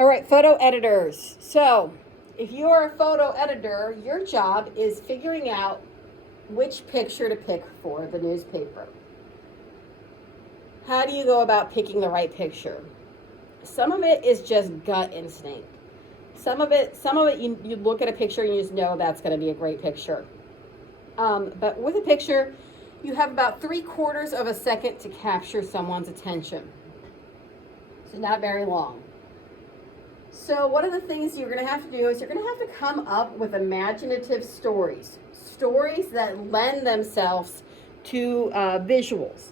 All right, photo editors. So, if you are a photo editor, your job is figuring out which picture to pick for the newspaper. How do you go about picking the right picture? Some of it is just gut instinct. Some of it you look at a picture and you just know that's going to be a great picture. But with a picture, you have about 3/4 of a second to capture someone's attention. So not very long. So one of the things you're going to have to do is you're going to have to come up with imaginative stories. Stories that lend themselves to visuals.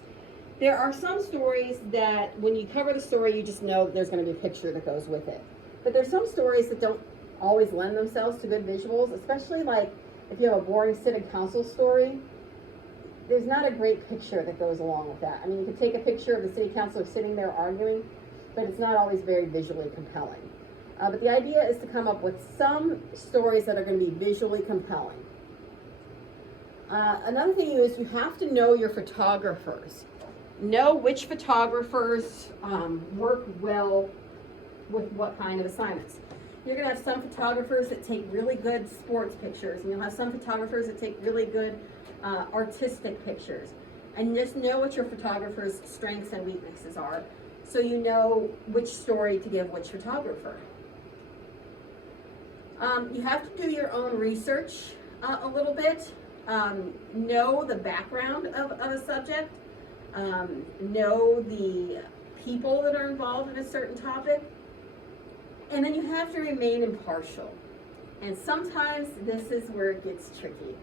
There are some stories that when you cover the story, you just know there's going to be a picture that goes with it. But there's some stories that don't always lend themselves to good visuals, especially like if you have a boring city council story, there's not a great picture that goes along with that. I mean, you could take a picture of the city councilor sitting there arguing, but it's not always very visually compelling. But the idea is to come up with some stories that are going to be visually compelling. Another thing is you have to know your photographers. Know which photographers work well with what kind of assignments. You're going to have some photographers that take really good sports pictures, and you'll have some photographers that take really good artistic pictures. And just know what your photographer's strengths and weaknesses are, so you know which story to give which photographer. You have to do your own research a little bit. Know the background of a subject. Know the people that are involved in a certain topic. And then you have to remain impartial. And sometimes this is where it gets tricky.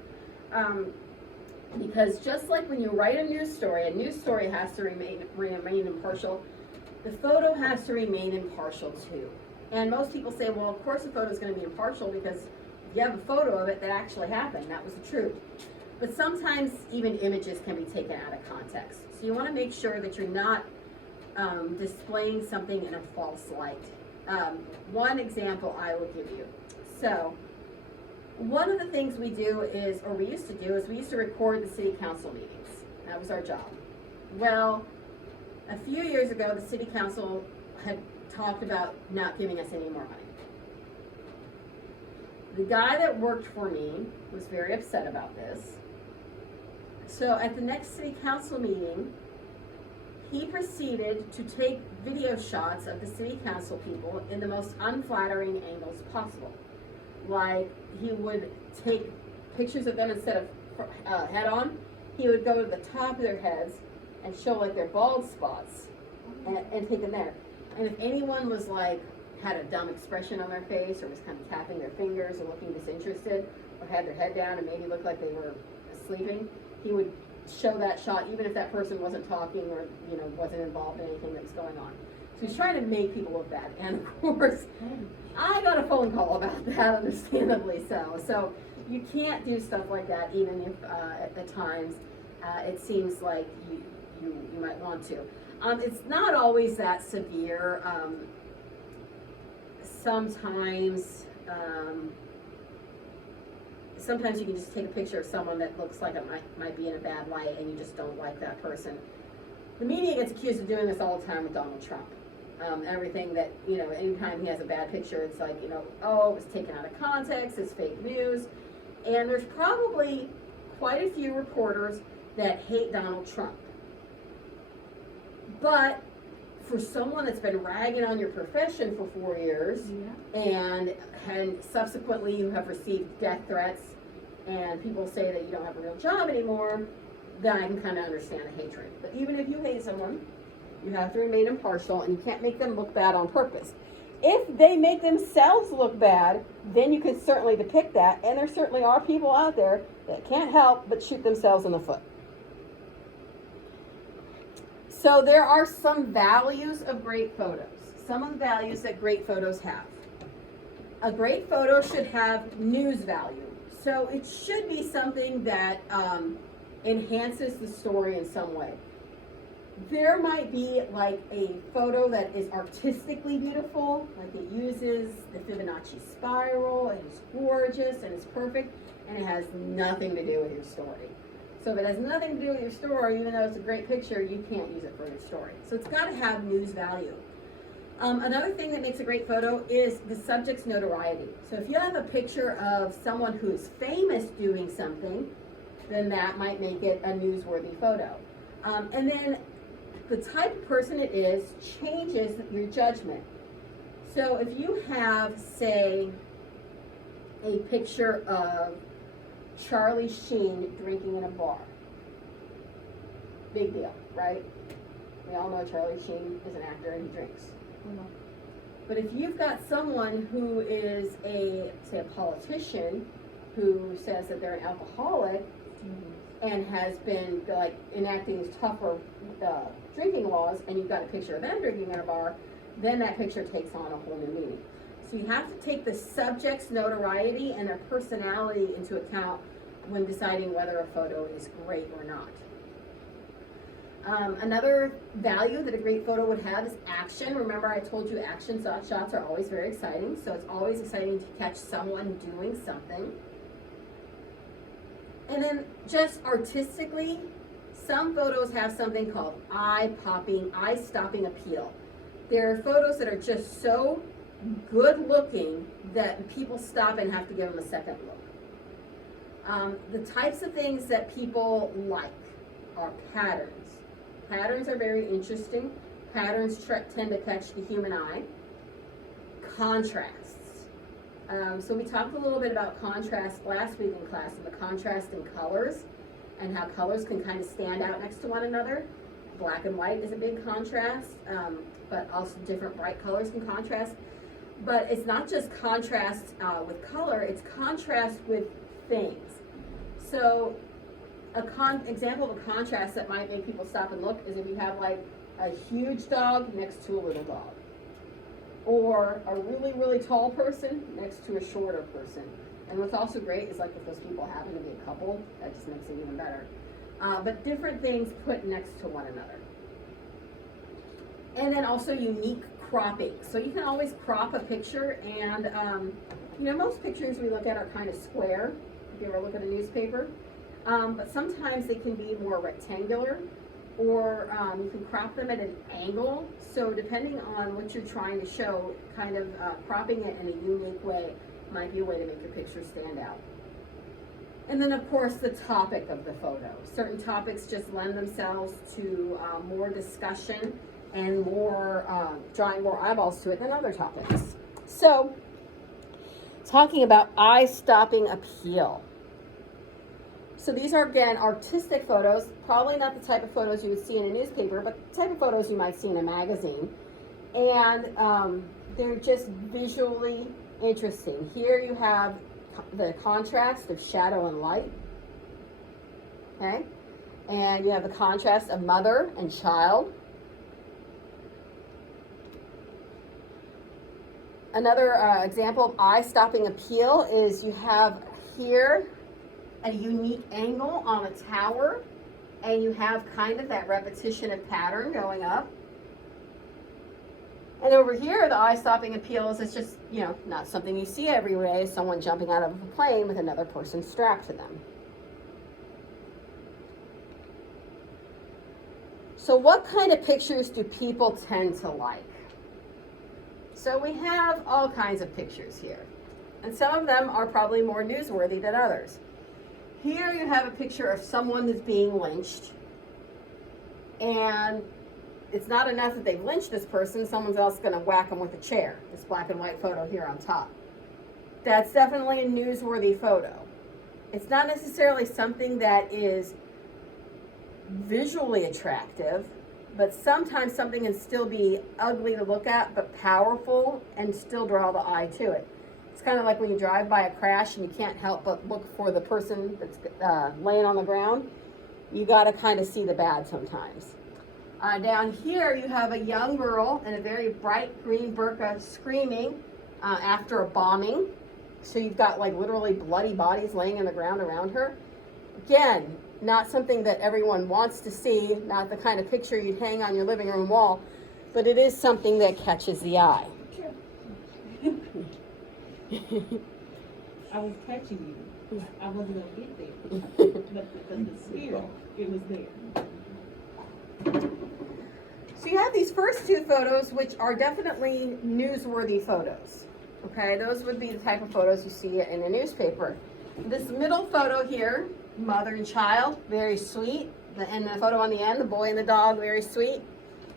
Because just like when you write a news story has to remain impartial. The photo has to remain impartial too. And most people say, well, of course the photo is going to be impartial because if you have a photo of it that actually happened, that was the truth. But sometimes even images can be taken out of context. So you want to make sure that you're not displaying something in a false light. One example I will give you. So one of the things we do is, or we used to record the city council meetings. That was our job. Well, a few years ago, the city council had talked about not giving us any more money. The guy that worked for me was very upset about this. So at the next city council meeting, he proceeded to take video shots of the city council people in the most unflattering angles possible. Like, he would take pictures of them instead of head on, he would go to the top of their heads and show like their bald spots and take them there. And if anyone was like, had a dumb expression on their face or was kind of tapping their fingers or looking disinterested or had their head down and maybe looked like they were sleeping, he would show that shot even if that person wasn't talking or wasn't involved in anything that was going on. So he's trying to make people look bad. And of course, I got a phone call about that, understandably so. So you can't do stuff like that even if at times it seems like you might want to. It's not always that severe. Sometimes you can just take a picture of someone that looks like it might be in a bad light and you just don't like that person. The media gets accused of doing this all the time with Donald Trump. Everything that, anytime he has a bad picture, it's like, oh, it was taken out of context, it's fake news. And there's probably quite a few reporters that hate Donald Trump. But for someone that's been ragging on your profession for 4 years, and subsequently you have received death threats and people say that you don't have a real job anymore, then I can kind of understand the hatred. But even if you hate someone, you have to remain impartial and you can't make them look bad on purpose. If they make themselves look bad, then you can certainly depict that, and there certainly are people out there that can't help but shoot themselves in the foot. So there are some values of great photos. Some of the values that great photos have. A great photo should have news value. So it should be something that enhances the story in some way. There might be like a photo that is artistically beautiful, like it uses the Fibonacci spiral, and it's gorgeous and it's perfect, and it has nothing to do with your story. So if it has nothing to do with your story, even though it's a great picture, you can't use it for your story. So it's got to have news value. Another thing that makes a great photo is the subject's notoriety. So if you have a picture of someone who's famous doing something, then that might make it a newsworthy photo. And then the type of person it is changes your judgment. So if you have, say, a picture of Charlie Sheen drinking in a bar, big deal, right? We all know Charlie Sheen is an actor and he drinks. But if you've got someone who is say a politician who says that they're an alcoholic and has been like enacting tougher drinking laws, and you've got a picture of them drinking in a bar, then that picture takes on a whole new meaning. So you have to take the subject's notoriety and their personality into account when deciding whether a photo is great or not. Another value that a great photo would have is action. Remember, I told you action shots are always very exciting, so it's always exciting to catch someone doing something. And then just artistically, some photos have something called eye-popping, eye-stopping appeal. There are photos that are just so good looking that people stop and have to give them a second look. The types of things that people like are patterns. Patterns are very interesting. Patterns tend to catch the human eye. Contrasts. So we talked a little bit about contrast last week in class, and the contrast in colors and how colors can kind of stand out next to one another. Black and white is a big contrast, but also different bright colors can contrast. But it's not just contrast with color, it's contrast with things. So example of a contrast that might make people stop and look is if you have like a huge dog next to a little dog, or a really, really tall person next to a shorter person. And what's also great is like if those people happen to be a couple, that just makes it even better. But different things put next to one another. And then also unique cropping. So you can always crop a picture, and most pictures we look at are kind of square, if you ever look at a newspaper. But sometimes they can be more rectangular, or you can crop them at an angle. So depending on what you're trying to show, kind of cropping it in a unique way might be a way to make your picture stand out. And then of course the topic of the photo. Certain topics just lend themselves to more discussion and more drawing more eyeballs to it than other topics. So talking about eye-stopping appeal. So these are, again, artistic photos, probably not the type of photos you would see in a newspaper, but the type of photos you might see in a magazine. And they're just visually interesting. Here you have the contrast of shadow and light, okay? And you have the contrast of mother and child. Another example of eye-stopping appeal is you have here a unique angle on a tower, and you have kind of that repetition of pattern going up. And over here, the eye-stopping appeal is it's just, not something you see every day, someone jumping out of a plane with another person strapped to them. So what kind of pictures do people tend to like? So we have all kinds of pictures here, and some of them are probably more newsworthy than others. Here you have a picture of someone that's being lynched, and it's not enough that they've lynched this person, someone else is going to whack them with a chair. This black and white photo here on top. That's definitely a newsworthy photo. It's not necessarily something that is visually attractive, but sometimes something can still be ugly to look at, but powerful and still draw the eye to it. It's kind of like when you drive by a crash and you can't help but look for the person that's laying on the ground. You got to kind of see the bad sometimes. Down here you have a young girl in a very bright green burqa screaming after a bombing. So you've got like literally bloody bodies laying in the ground around her. Again, not something that everyone wants to see, not the kind of picture you'd hang on your living room wall, but it is something that catches the eye. I was catching you. I wasn't going to get there. But the spirit, it was there. So you have these first two photos, which are definitely newsworthy photos. Okay, those would be the type of photos you see in a newspaper. This middle photo here, mother and child, very sweet. And the photo on the end, the boy and the dog, very sweet.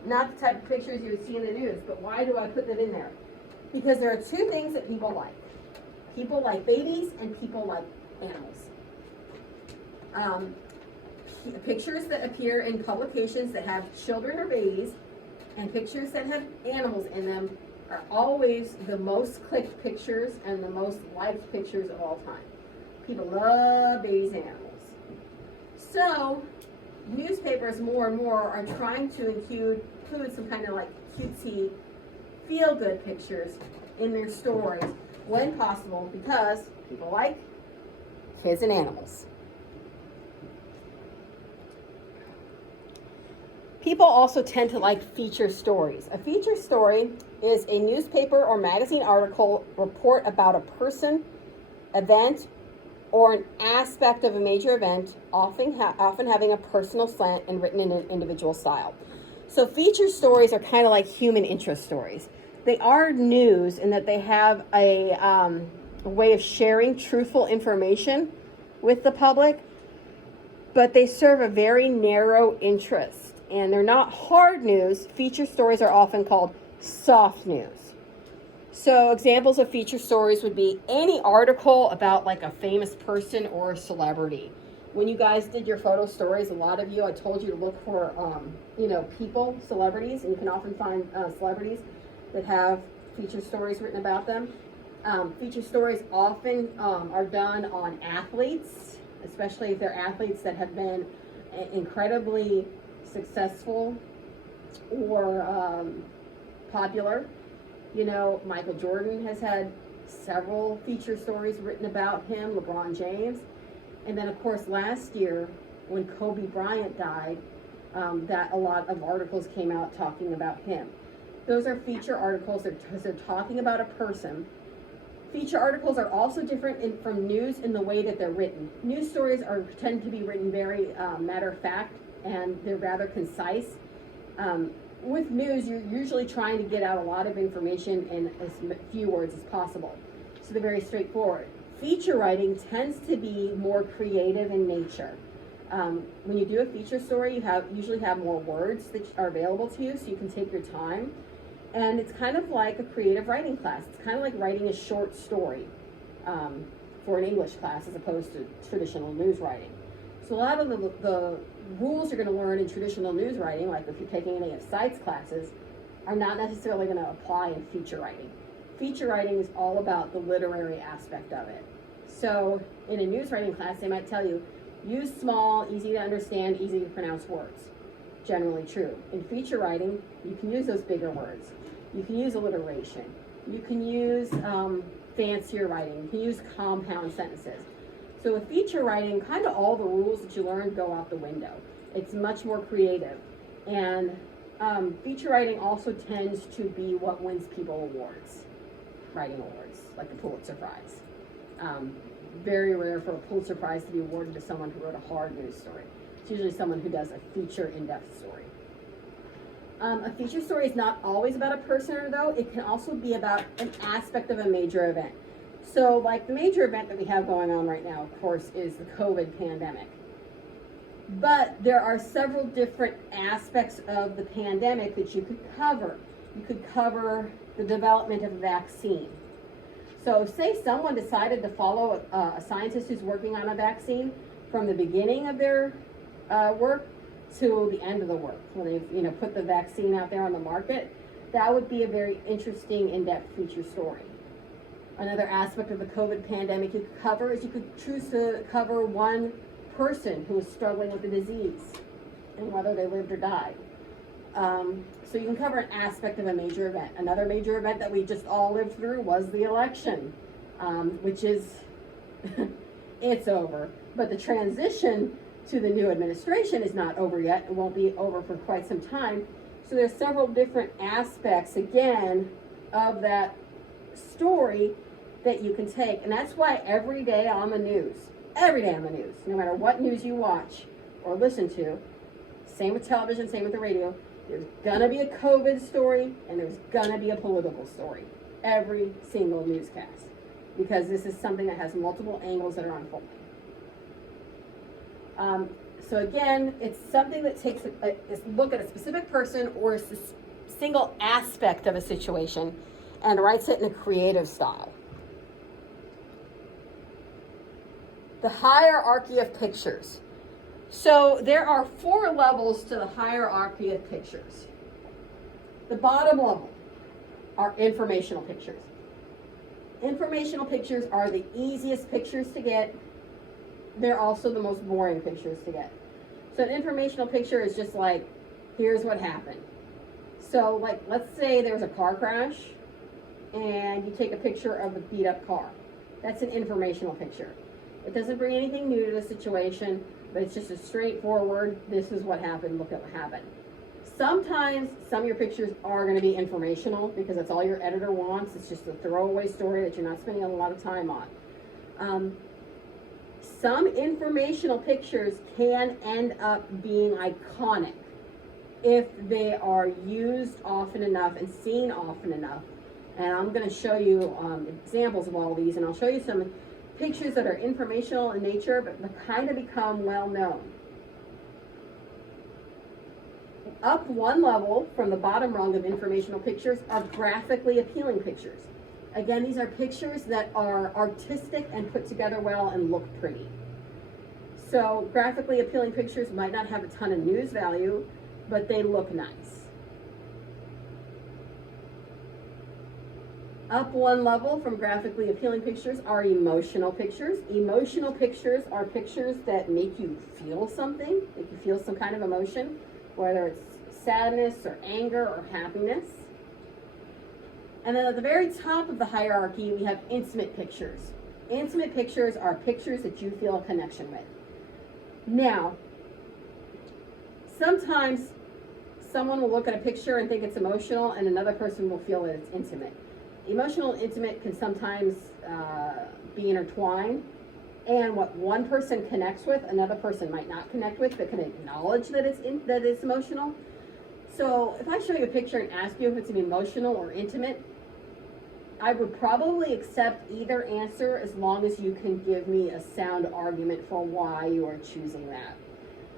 Not the type of pictures you would see in the news, but why do I put them in there? Because there are two things that people like. People like babies and people like animals. Pictures that appear in publications that have children or babies and pictures that have animals in them are always the most clicked pictures and the most liked pictures of all time. People love babies and animals. So newspapers more and more are trying to include some kind of like cutesy, feel-good pictures in their stories when possible, because people like kids and animals. People also tend to like feature stories. A feature story is a newspaper or magazine article report about a person, event, or an aspect of a major event, often having a personal slant and written in an individual style. So feature stories are kind of like human interest stories. They are news in that they have a way of sharing truthful information with the public, but they serve a very narrow interest. And they're not hard news. Feature stories are often called soft news. So examples of feature stories would be any article about like a famous person or a celebrity. When you guys did your photo stories, a lot of you, I told you to look for, people, celebrities, and you can often find celebrities that have feature stories written about them. Feature stories often are done on athletes, especially if they're athletes that have been incredibly successful or popular. You know, Michael Jordan has had several feature stories written about him, LeBron James. And then, of course, last year when Kobe Bryant died, that a lot of articles came out talking about him. Those are feature articles because they're talking about a person. Feature articles are also different from news in the way that they're written. News stories tend to be written very matter of fact, and they're rather concise. With news, you're usually trying to get out a lot of information in as few words as possible. So they're very straightforward. Feature writing tends to be more creative in nature. When you do a feature story, you usually have more words that are available to you, so you can take your time. And it's kind of like a creative writing class. It's kind of like writing a short story for an English class as opposed to traditional news writing. So a lot of the rules you're going to learn in traditional news writing, like if you're taking any of Sites classes, are not necessarily going to apply in feature writing. Feature writing is all about the literary aspect of it. So in a news writing class, they might tell you, use small, easy to understand, easy to pronounce words. Generally true. In feature writing, you can use those bigger words. You can use alliteration. You can use fancier writing. You can use compound sentences. So with feature writing, kind of all the rules that you learned go out the window. It's much more creative. And feature writing also tends to be what wins people awards, writing awards, like the Pulitzer Prize. Very rare for a Pulitzer Prize to be awarded to someone who wrote a hard news story. It's usually someone who does a feature in-depth story. A feature story is not always about a person, though. It can also be about an aspect of a major event. So like the major event that we have going on right now, of course, is the COVID pandemic. But there are several different aspects of the pandemic that you could cover. You could cover the development of a vaccine. So say someone decided to follow a scientist who's working on a vaccine from the beginning of their work to the end of the work, when they've put the vaccine out there on the market. That would be a very interesting in-depth feature story. Another aspect of the COVID pandemic you could cover is you could choose to cover one person who is struggling with the disease and whether they lived or died. So you can cover an aspect of a major event. Another major event that we just all lived through was the election, which is, it's over. But the transition to the new administration is not over yet. It won't be over for quite some time. So there's several different aspects, again, of that story that you can take. And that's why every day on the news, no matter what news you watch or listen to, same with television, same with the radio, There's gonna be a COVID story and there's gonna be a political story. Every single newscast. Because this is something that has multiple angles that are unfolding. So again, it's something that takes a look at a specific person or a single aspect of a situation and writes it in a creative style. The hierarchy of pictures. So there are 4 levels to the hierarchy of pictures. The bottom level are informational pictures. Informational pictures are the easiest pictures to get. They're also the most boring pictures to get. So an informational picture is just like, here's what happened. So like, let's say there's a car crash and you take a picture of the beat up car. That's an informational picture. It doesn't bring anything new to the situation, but it's just a straightforward, this is what happened, look at what happened. Sometimes some of your pictures are going to be informational because that's all your editor wants. It's just a throwaway story that you're not spending a lot of time on. Some informational pictures can end up being iconic if they are used often enough and seen often enough. And I'm going to show you examples of all these, and I'll show you some pictures that are informational in nature but kind of become well known. Up one level from the bottom rung of informational pictures are graphically appealing pictures. Again, these are pictures that are artistic and put together well and look pretty. So graphically appealing pictures might not have a ton of news value, but they look nice. Up one level from graphically appealing pictures are emotional pictures. Emotional pictures are pictures that make you feel something, make you feel some kind of emotion, whether it's sadness or anger or happiness. And then at the very top of the hierarchy, we have intimate pictures. Intimate pictures are pictures that you feel a connection with. Now, sometimes someone will look at a picture and think it's emotional, and another person will feel that it's intimate. Emotional and intimate can sometimes be intertwined, and what one person connects with, another person might not connect with, but can acknowledge that it's emotional. So if I show you a picture and ask you if it's an emotional or intimate, I would probably accept either answer as long as you can give me a sound argument for why you are choosing that.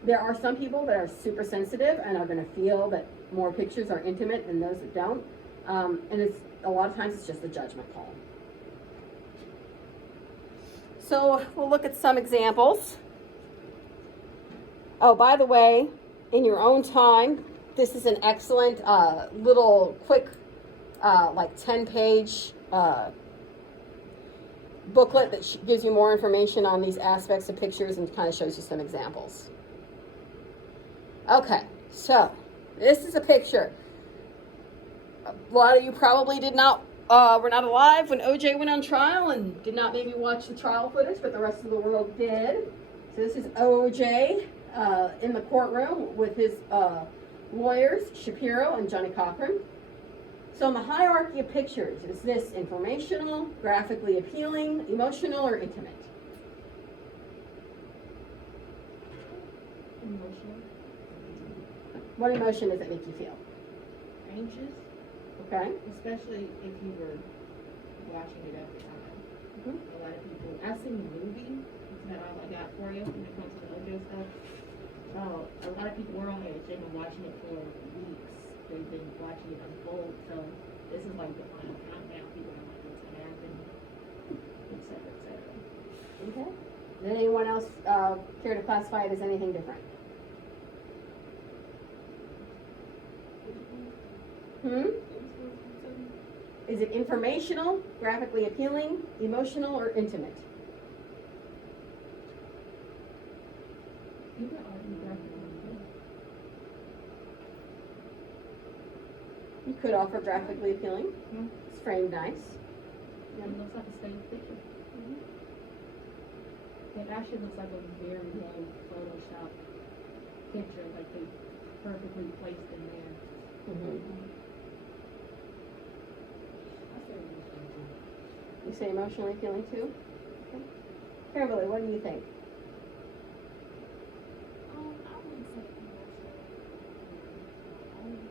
There are some people that are super sensitive and are going to feel that more pictures are intimate than those that don't. And it's a lot of times it's just a judgment call. So we'll look at some examples. Oh, by the way, in your own time, this is an excellent little quick like 10-page booklet that gives you more information on these aspects of pictures and kind of shows you some examples. Okay, so this is a picture. A lot of you probably were not alive when OJ went on trial and did not maybe watch the trial footage, but the rest of the world did. So this is OJ in the courtroom with his lawyers, Shapiro and Johnny Cochran. So in the hierarchy of pictures, is this informational, graphically appealing, emotional, or intimate? Emotional. What emotion does it make you feel? Anxious. Okay. Especially if you were watching it at the time. Mm-hmm. A lot of people, I've seen the movie, that's all I got for you when it comes to the OJ stuff. A lot of people were on edge. They've been watching it for weeks. They've been watching it unfold. So this is like the final countdown. People are like, what's going to happen, et cetera, et cetera. Okay. Does anyone else care to classify it as anything different? Is it informational, graphically appealing, emotional, or intimate? You can argue graphically. You could offer graphically appealing. Mm-hmm. It's framed nice. Yeah, it looks like a stage picture. It actually looks like a very low Photoshop picture, like they perfectly placed in there. You say emotionally appealing too? Okay. Kimberly, what do you think? I wouldn't say emotional.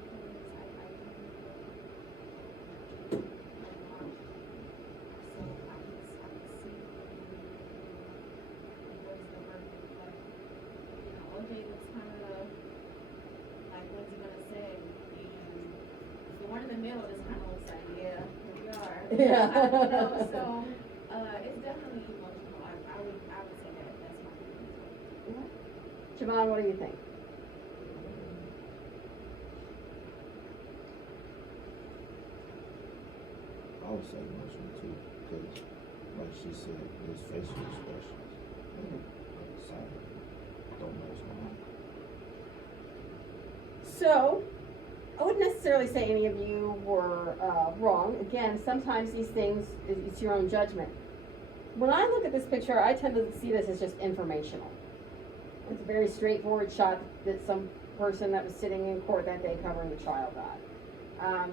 Yeah. No, so, it's definitely emotional. I would say that's my opinion. Javon, what do you think? I would say emotional too, because like she said, his facial expressions, silent, don't know what's going on. So, I wouldn't necessarily say any of you were wrong. Again, sometimes these things, it's your own judgment. When I look at this picture, I tend to see this as just informational. It's a very straightforward shot that some person that was sitting in court that day covering the trial got.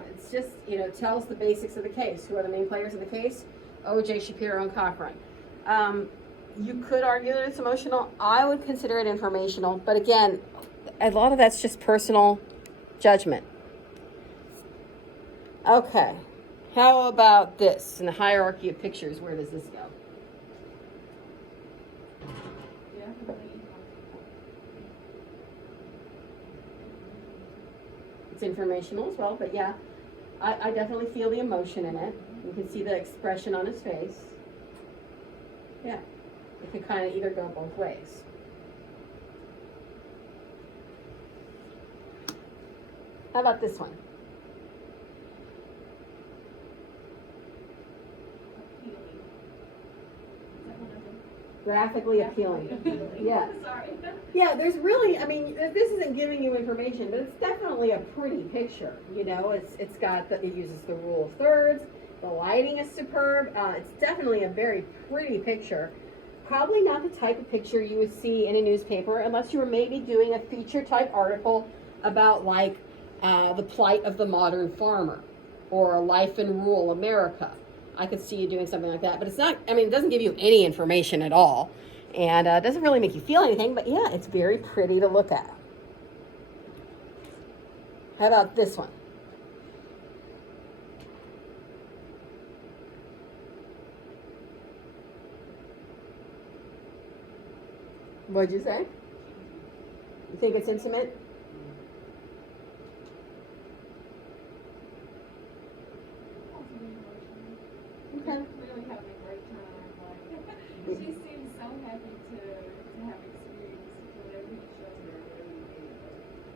It's just, tells the basics of the case. Who are the main players of the case? O.J. Shapiro and Cochran. You could argue that it's emotional. I would consider it informational. But again, a lot of that's just personal judgment. Okay. How about this? In the hierarchy of pictures, where does this go? It's informational as well, but yeah, I definitely feel the emotion in it. You can see the expression on his face. Yeah, it could kind of either go both ways. How about this one? Graphically appealing. Yeah. Sorry. Yeah, there's really, this isn't giving you information, but it's definitely a pretty picture. It's got it uses the rule of thirds. The lighting is superb. It's definitely a very pretty picture. Probably not the type of picture you would see in a newspaper unless you were maybe doing a feature type article about the plight of the modern farmer or life in rural America. I could see you doing something like that, but it's not, it doesn't give you any information at all, and it doesn't really make you feel anything, but yeah, it's very pretty to look at. How about this one? What'd you say? You think it's intimate? Okay. Really having a great time. She seems so happy to have experienced whatever he showed her, whatever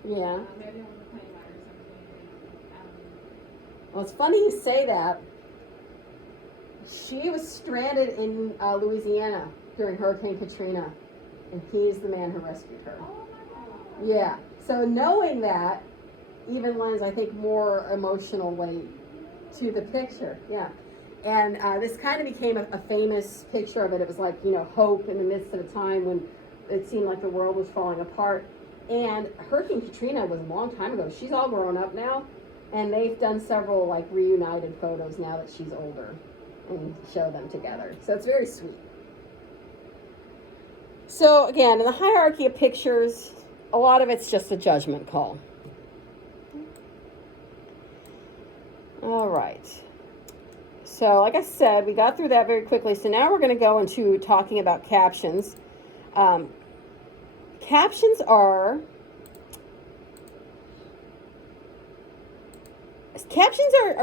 he did. Yeah. Maybe it was a plane ride or something. I don't know. Well, it's funny you say that. She was stranded in Louisiana during Hurricane Katrina, and he's the man who rescued her. Oh my God. Yeah. So knowing that even lends, I think, more emotional weight to the picture. Yeah. And this kind of became a famous picture of it. It was like, hope in the midst of a time when it seemed like the world was falling apart. And Hurricane Katrina was a long time ago. She's all grown up now, and they've done several reunited photos now that she's older and show them together. So it's very sweet. So again, in the hierarchy of pictures, a lot of it's just a judgment call. All right. So like I said, we got through that very quickly. So now we're going to go into talking about captions. Captions are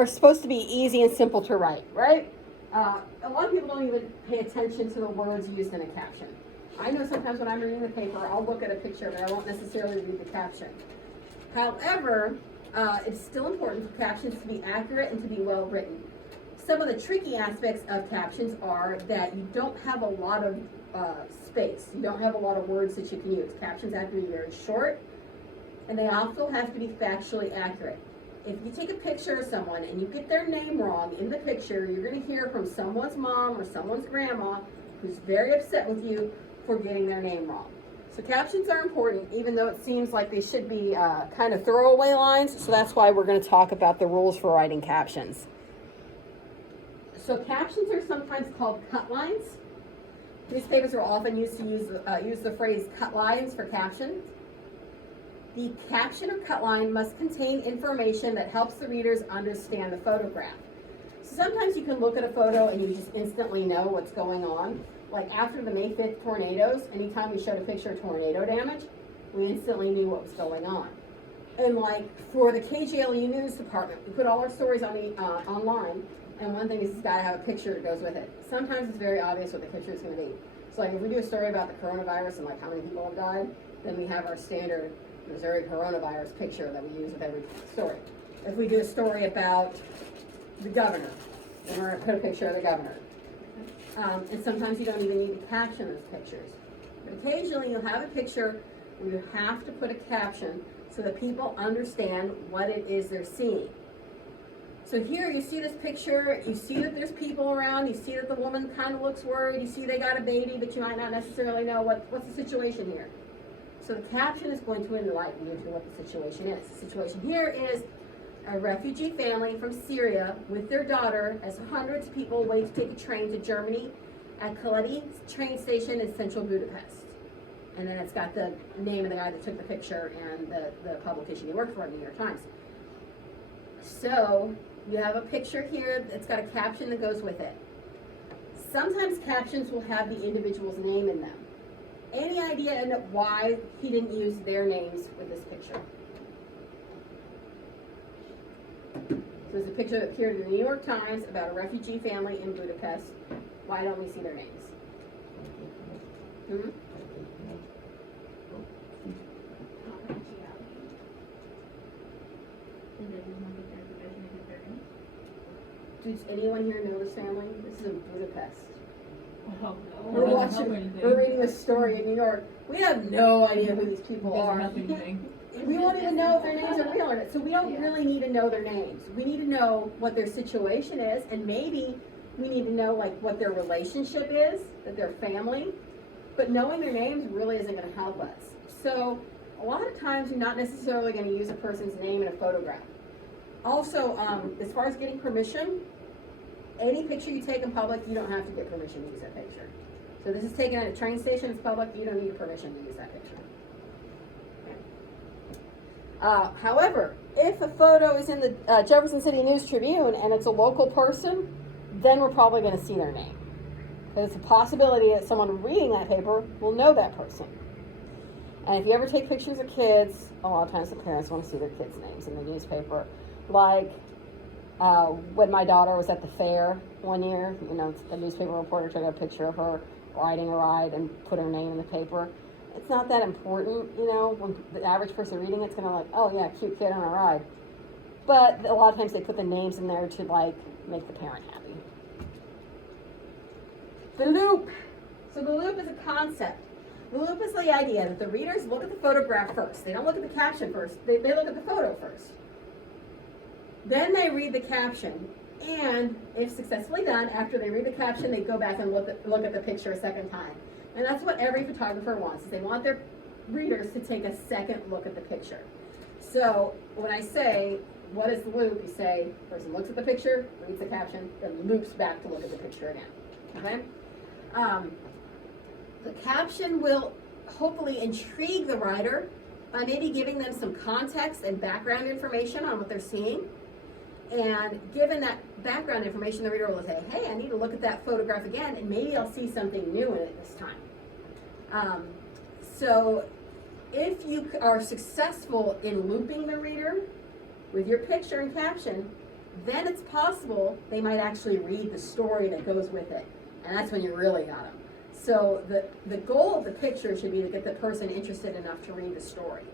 supposed to be easy and simple to write, right? A lot of people don't even pay attention to the words used in a caption. I know sometimes when I'm reading the paper, I'll look at a picture, but I won't necessarily read the caption. However, it's still important for captions to be accurate and to be well written. Some of the tricky aspects of captions are that you don't have a lot of space. You don't have a lot of words that you can use. Captions have to be very short, and they also have to be factually accurate. If you take a picture of someone and you get their name wrong in the picture, you're going to hear from someone's mom or someone's grandma who's very upset with you for getting their name wrong. So captions are important, even though it seems like they should be kind of throwaway lines. So that's why we're going to talk about the rules for writing captions. So captions are sometimes called cut lines. Newspapers are often used to use the phrase cut lines for captions. The caption or cut line must contain information that helps the readers understand the photograph. So sometimes you can look at a photo and you just instantly know what's going on. Like after the May 5th tornadoes, anytime we showed a picture of tornado damage, we instantly knew what was going on. And for the KJLE News Department, we put all our stories on online. And one thing is it's gotta have a picture that goes with it. Sometimes it's very obvious what the picture is gonna be. So like if we do a story about the coronavirus and like how many people have died, then we have our standard Missouri coronavirus picture that we use with every story. If we do a story about the governor, then we're gonna put a picture of the governor. And sometimes you don't even need to caption those pictures. But occasionally you'll have a picture where you have to put a caption so that people understand what it is they're seeing. So here you see this picture, you see that there's people around, you see that the woman kind of looks worried, you see they got a baby, but you might not necessarily know what's the situation here. So the caption is going to enlighten you to what the situation is. The situation here is a refugee family from Syria with their daughter as hundreds of people wait to take a train to Germany at Kaledi train station in central Budapest. And then it's got the name of the guy that took the picture and the publication he worked for, the New York Times. So you have a picture here that's got a caption that goes with it. Sometimes captions will have the individual's name in them. Any idea why he didn't use their names with this picture? So there's a picture that appeared in the New York Times about a refugee family in Budapest. Why don't we see their names? Hmm? Does anyone here know this family? This is in Budapest. Oh, no. We're reading a story in New York. We have no idea who these people are. We won't even know if their names are real or not. So we don't really need to know their names. We need to know what their situation is, and maybe we need to know like what their relationship is, that they're family. But knowing their names really isn't going to help us. So a lot of times you're not necessarily going to use a person's name in a photograph. Also, as far as getting permission, any picture you take in public, you don't have to get permission to use that picture. So this is taken at a train station, it's public, you don't need permission to use that picture. However, if a photo is in the Jefferson City News Tribune and it's a local person, then we're probably going to see their name. Because it's a possibility that someone reading that paper will know that person. And if you ever take pictures of kids, a lot of times the parents want to see their kids' names in the newspaper. Like when my daughter was at the fair one year, you know, the newspaper reporter took a picture of her riding a ride and put her name in the paper. It's not that important, you know, when the average person reading it's going to like, oh yeah, cute kid on a ride. But a lot of times they put the names in there to like make the parent happy. The loop. So the loop is a concept. The loop is the idea that the readers look at the photograph first. They don't look at the caption first. They look at the photo first. Then they read the caption. And if successfully done, after they read the caption, they go back and look at the picture a second time. And that's what every photographer wants, is they want their readers to take a second look at the picture. So when I say, what is the loop? You say, person looks at the picture, reads the caption, then loops back to look at the picture again. Okay? The caption will hopefully intrigue the writer by maybe giving them some context and background information on what they're seeing. And given that background information, the reader will say, hey, I need to look at that photograph again, and maybe I'll see something new in it this time. So if you are successful in looping the reader with your picture and caption, then it's possible they might actually read the story that goes with it. And that's when you really got them. So the goal of the picture should be to get the person interested enough to read the story.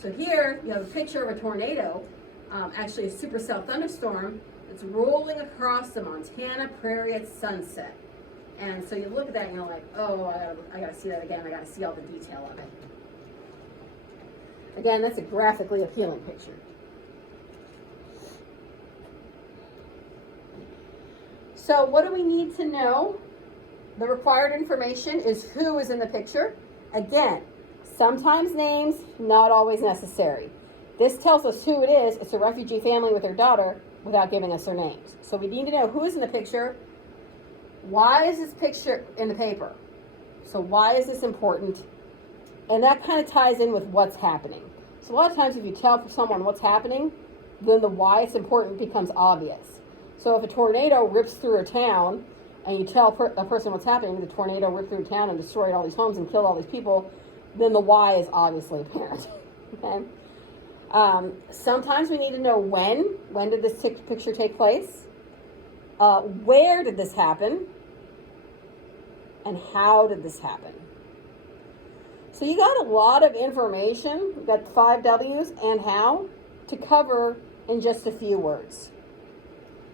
So here you have a picture of a tornado, actually a supercell thunderstorm that's rolling across the Montana prairie at sunset. And so you look at that and you're like, oh, I gotta see that again. I gotta see all the detail of it. Again, that's a graphically appealing picture. So what do we need to know? The required information is who is in the picture. Again, sometimes names, not always necessary. This tells us who it is. It's a refugee family with their daughter without giving us their names. So we need to know who is in the picture. Why is this picture in the paper? So why is this important? And that kind of ties in with what's happening. So a lot of times if you tell someone what's happening, then the why it's important becomes obvious. So if a tornado rips through a town and you tell a person what's happening, the tornado ripped through a town and destroyed all these homes and killed all these people, then the why is obviously apparent. Okay? Sometimes we need to know when did this picture take place? Where did this happen? And how did this happen? So you got a lot of information, you've got the 5 W's and how, to cover in just a few words.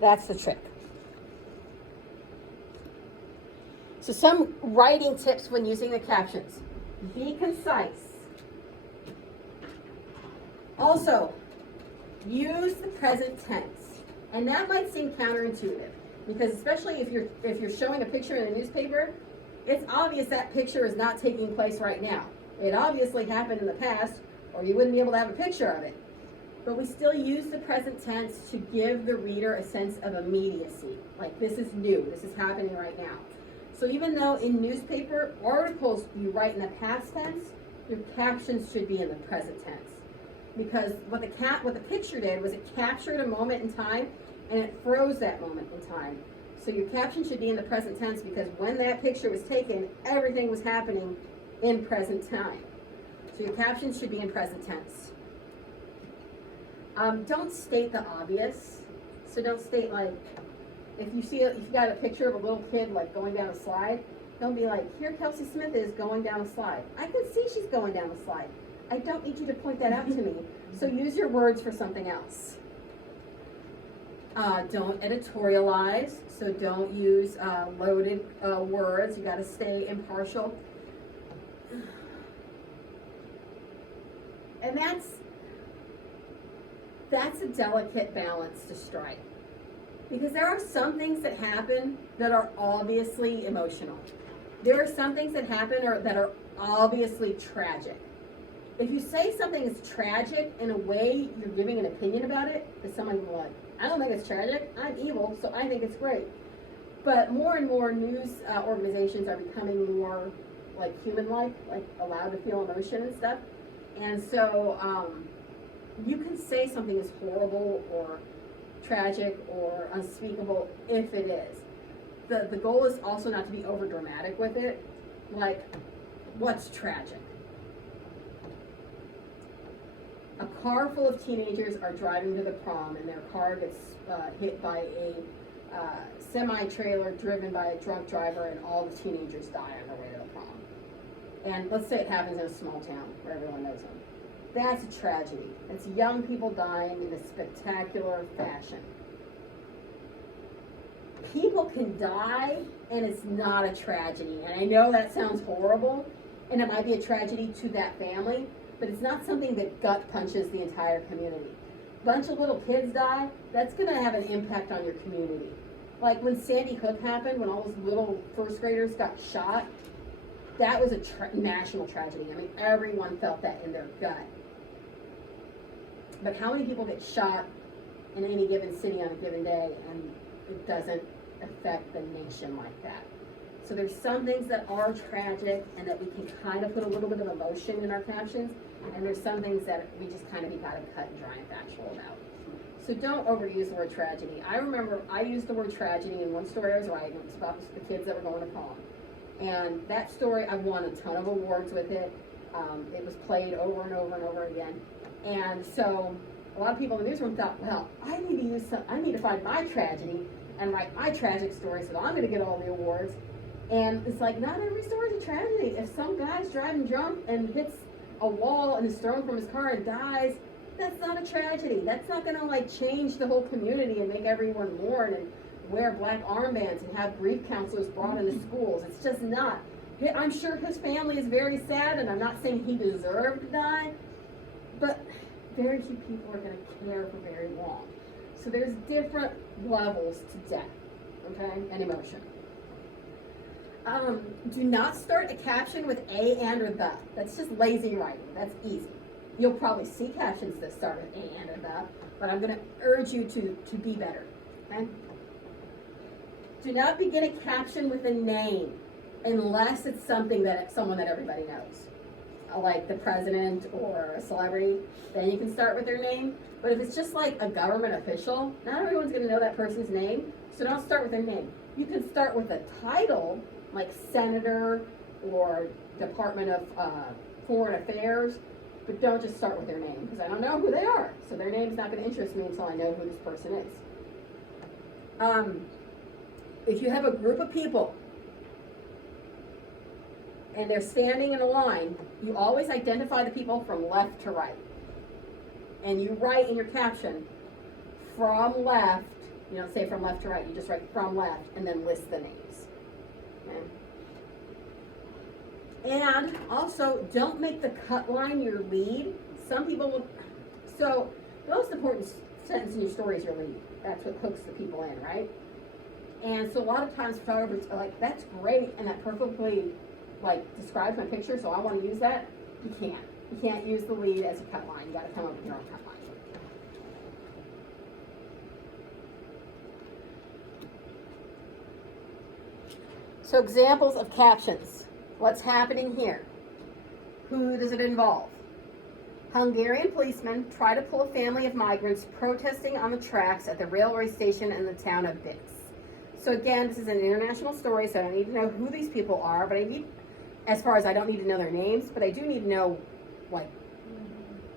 That's the trick. So some writing tips when using the captions. Be concise. Also, use the present tense. And that might seem counterintuitive, because especially if you're showing a picture in a newspaper, it's obvious that picture is not taking place right now. It obviously happened in the past, or you wouldn't be able to have a picture of it. But we still use the present tense to give the reader a sense of immediacy. Like, this is new, this is happening right now. So even though in newspaper articles you write in the past tense, your captions should be in the present tense. Because what the picture did was it captured a moment in time and it froze that moment in time. So your caption should be in the present tense, because when that picture was taken, everything was happening in present time. So your captions should be in present tense. Don't state the obvious. So don't state, like, if you got a picture of a little kid like going down a slide, don't be like, here Kelsey Smith is going down a slide. I can see she's going down a slide. I don't need you to point that out to me. So use your words for something else. Don't editorialize, so don't use loaded words. You got to stay impartial. And that's a delicate balance to strike. Because there are some things that happen that are obviously emotional. There are some things that happen that are obviously tragic. If you say something is tragic in a way you're giving an opinion about it, because someone will be like, I don't think it's tragic, I'm evil, so I think it's great. But more and more news organizations are becoming more like human-like, like allowed to feel emotion and stuff. And so you can say something is horrible or tragic or unspeakable if it is. The goal is also not to be over dramatic with it. Like, what's tragic? A car full of teenagers are driving to the prom, and their car gets hit by a semi-trailer driven by a drunk driver, and all the teenagers die on their way to the prom. And let's say it happens in a small town where everyone knows them. That's a tragedy. It's young people dying in a spectacular fashion. People can die, and it's not a tragedy. And I know that sounds horrible, and it might be a tragedy to that family, but it's not something that gut punches the entire community. A bunch of little kids die, that's going to have an impact on your community. Like when Sandy Hook happened, when all those little first graders got shot, that was a national tragedy. I mean, everyone felt that in their gut. But how many people get shot in any given city on a given day, and it doesn't affect the nation like that? So there's some things that are tragic and that we can kind of put a little bit of emotion in our captions, and there's some things that we just kind of got to cut and dry and factual about. So don't overuse the word tragedy. I remember I used the word tragedy in one story I was writing. It was about the kids that were going to prom. And that story, I won a ton of awards with it. It was played over and over and over again. And so a lot of people in the newsroom thought, well, I need to find my tragedy and write my tragic story, so I'm going to get all the awards. And it's like, not every story is a tragedy. If some guy's driving drunk and hits a wall and is thrown from his car and dies, that's not a tragedy. That's not going to like change the whole community and make everyone mourn and wear black armbands and have grief counselors brought into schools. It's just not. I'm sure his family is very sad, and I'm not saying he deserved to die, but very few people are going to care for very long. So there's different levels to death, okay, and emotion. Do not start a caption with a, and, or the. That's just lazy writing. That's easy. You'll probably see captions that start with a, and, or the, but I'm going to urge you to be better, okay? Do not begin a caption with a name unless it's someone that everybody knows, like the president or a celebrity. Then you can start with their name. But if it's just like a government official, not everyone's going to know that person's name, so don't start with their name. You can start with a title, like senator or Department of Foreign Affairs, but don't just start with their name, because I don't know who they are. So their name's not going to interest me until I know who this person is. if you have a group of people and they're standing in a line, you always identify the people from left to right. And you write in your caption, from left, you don't say from left to right, you just write from left and then list the names. Okay? And also, don't make the cut line your lead. Some people will, so the most important sentence in your story is your lead. That's what hooks the people in, right? And so a lot of times photographers are like, that's great, and that perfectly describes my picture, so I want to use that. You can't. You can't use the lead as a cut line. You got to come up with your own cut line. So examples of captions. What's happening here? Who does it involve? Hungarian policemen try to pull a family of migrants protesting on the tracks at the railway station in the town of Bix. So again, this is an international story, so I don't need to know who these people are, but I need, as far as I don't need to know their names, but I do need to know,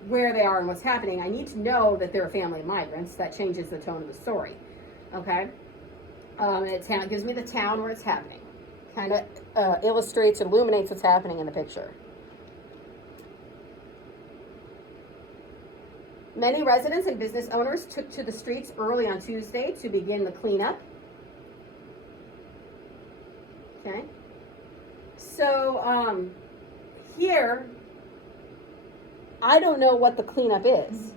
where they are and what's happening. I need to know that they're a family of migrants. That changes the tone of the story, okay? It gives me the town where it's happening. Kind of illustrates, illuminates what's happening in the picture. Many residents and business owners took to the streets early on Tuesday to begin the cleanup. Okay. So, here, I don't know what the cleanup is.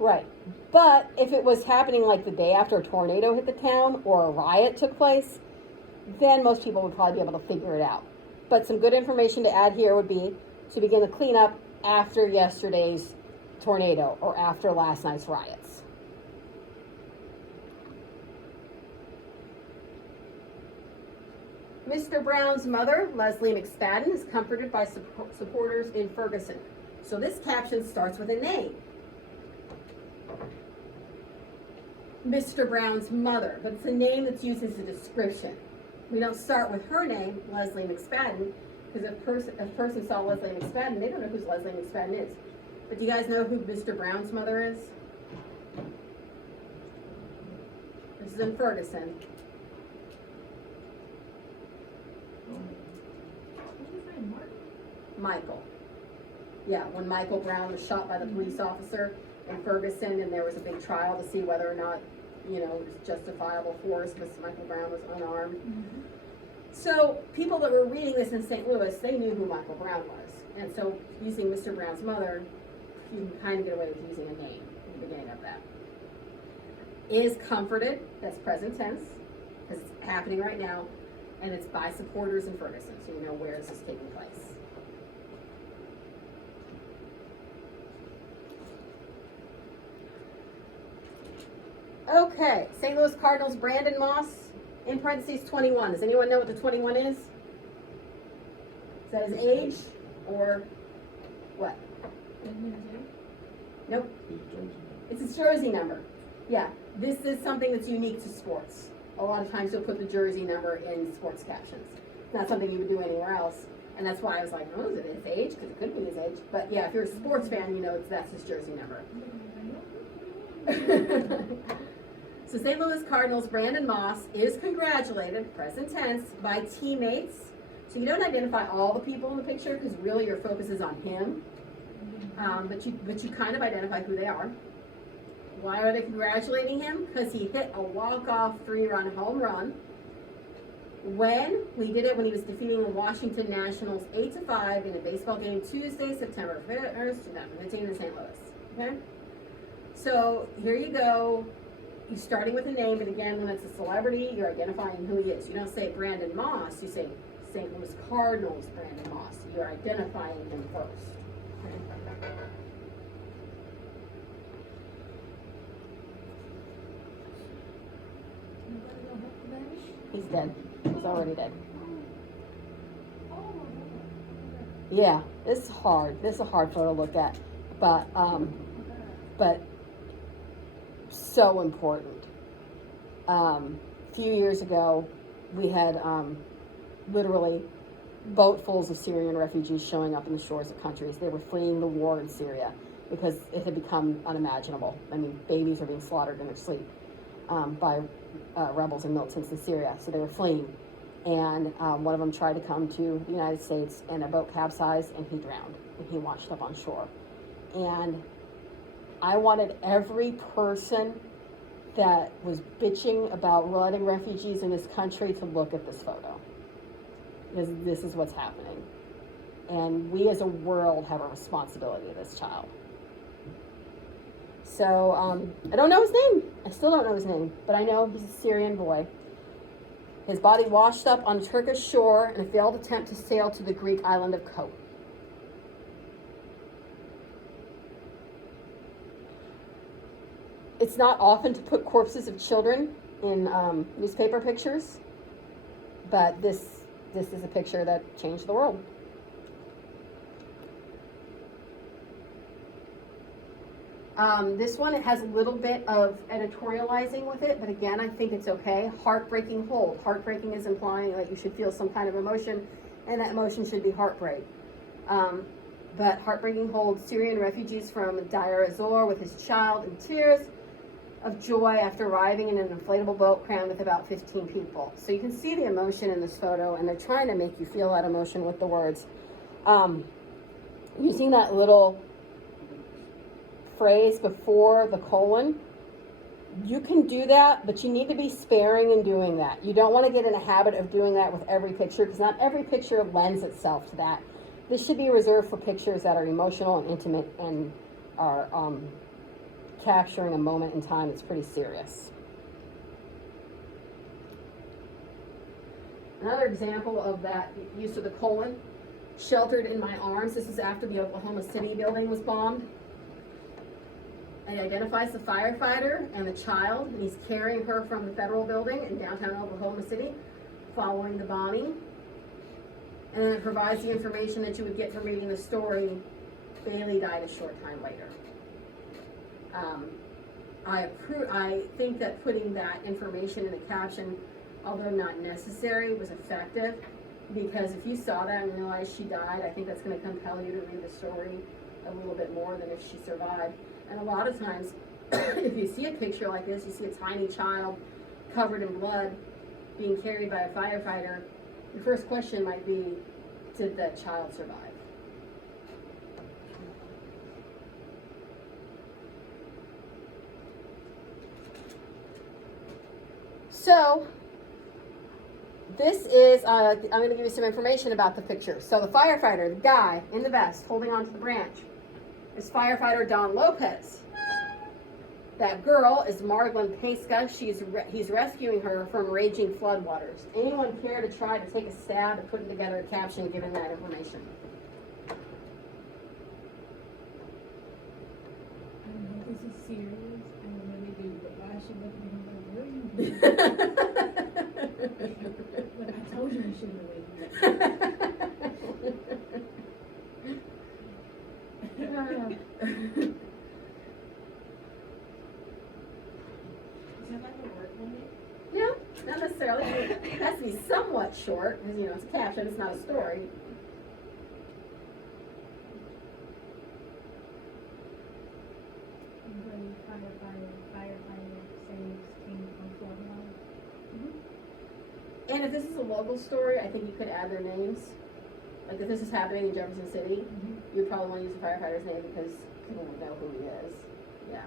Right. But if it was happening like the day after a tornado hit the town or a riot took place, then most people would probably be able to figure it out. But some good information to add here would be to begin the cleanup after yesterday's tornado or after last night's riots. Mr. Brown's mother, Leslie McSpadden, is comforted by supporters in Ferguson. So this caption starts with a name. Mr. Brown's mother, but it's a name that's used as a description. We don't start with her name, Leslie McSpadden, because if a person saw Leslie McSpadden, they don't know who Leslie McSpadden is. But do you guys know who Mr. Brown's mother is? This is in Ferguson. Michael. Yeah, when Michael Brown was shot by the police officer in Ferguson, and there was a big trial to see whether or not, it was justifiable force because Michael Brown was unarmed. Mm-hmm. So people that were reading this in St. Louis, they knew who Michael Brown was. And so using Mr. Brown's mother, you can kind of get away with using a name at the beginning of that. Is comforted, that's present tense, because it's happening right now, and it's by supporters in Ferguson, so you know where this is taking place. Okay, St. Louis Cardinals Brandon Moss, in parentheses 21. Does anyone know what the 21 is? Is that his age or what? Nope. It's his jersey number. Yeah, this is something that's unique to sports. A lot of times you'll put the jersey number in sports captions. It's not something you would do anywhere else. And that's why I was like, oh, is it his age? Because it could be his age. But yeah, if you're a sports fan, you know that's his jersey number. So St. Louis Cardinals Brandon Moss is congratulated, present tense, by teammates. So you don't identify all the people in the picture because really your focus is on him. But you kind of identify who they are. Why are they congratulating him? Because he hit a walk-off 3-run home run. We did it when he was defeating the Washington Nationals 8-5 in a baseball game Tuesday, September 1st, 2015 in St. Louis. Okay? So here you go. You're starting with a name, and again, when it's a celebrity, you're identifying who he is. You don't say Brandon Moss, you say St. Louis Cardinals Brandon Moss. You're identifying him first. Okay? He's dead. He's already dead. Yeah, this is hard. This is a hard photo to look at, but so important. A few years ago, we had literally boatfuls of Syrian refugees showing up in the shores of countries. They were fleeing the war in Syria because it had become unimaginable. I mean, babies are being slaughtered in their sleep. by rebels and militants in Syria. So they were fleeing. And one of them tried to come to the United States, and a boat capsized, and he drowned, and he washed up on shore. And I wanted every person that was bitching about letting refugees in this country to look at this photo. Because this is what's happening. And we as a world have a responsibility to this child. So, I don't know his name. I still don't know his name, but I know he's a Syrian boy. His body washed up on Turkish shore in a failed attempt to sail to the Greek island of Kos. It's not often to put corpses of children in newspaper pictures, but this is a picture that changed the world. This one, it has a little bit of editorializing with it, but again, I think it's okay. Heartbreaking hold. Heartbreaking is implying that you should feel some kind of emotion, and that emotion should be heartbreak. But heartbreaking hold, Syrian refugees from Deir ez-Zor with his child in tears of joy after arriving in an inflatable boat crammed with about 15 people. So you can see the emotion in this photo, and they're trying to make you feel that emotion with the words. Using that little phrase before the colon, you can do that, but you need to be sparing in doing that. You don't want to get in a habit of doing that with every picture, because not every picture lends itself to that. This should be reserved for pictures that are emotional and intimate and are capturing a moment in time that's pretty serious. Another example of that use of the colon, sheltered in my arms. This is after the Oklahoma City building was bombed. It identifies the firefighter and the child, and he's carrying her from the federal building in downtown Oklahoma City following the bombing. And then it provides the information that you would get from reading the story. Bailey died a short time later. I think that putting that information in the caption, although not necessary, was effective, because if you saw that and realized she died, I think that's going to compel you to read the story a little bit more than if she survived. And a lot of times, if you see a picture like this, you see a tiny child covered in blood being carried by a firefighter, the first question might be, did that child survive? So, this is, I'm going to give you some information about the picture. So the firefighter, the guy in the vest holding onto the branch, is firefighter Don Lopez. That girl is Margolin Pesca. He's rescuing her from raging floodwaters. Anyone care to try to take a stab at putting together a caption given that information? I don't know if this is serious. I don't know if they do, but I should look at him But I told you we shouldn't have waited. Is that like a word limit? No, not necessarily. It has to be somewhat short, because, it's a caption, it's not a story. Firefighter saves king from floodwater. And if this is a local story, I think you could add their names. Like if this is happening in Jefferson City, you'd probably want to use the firefighter's name because people would know who he is. Yeah.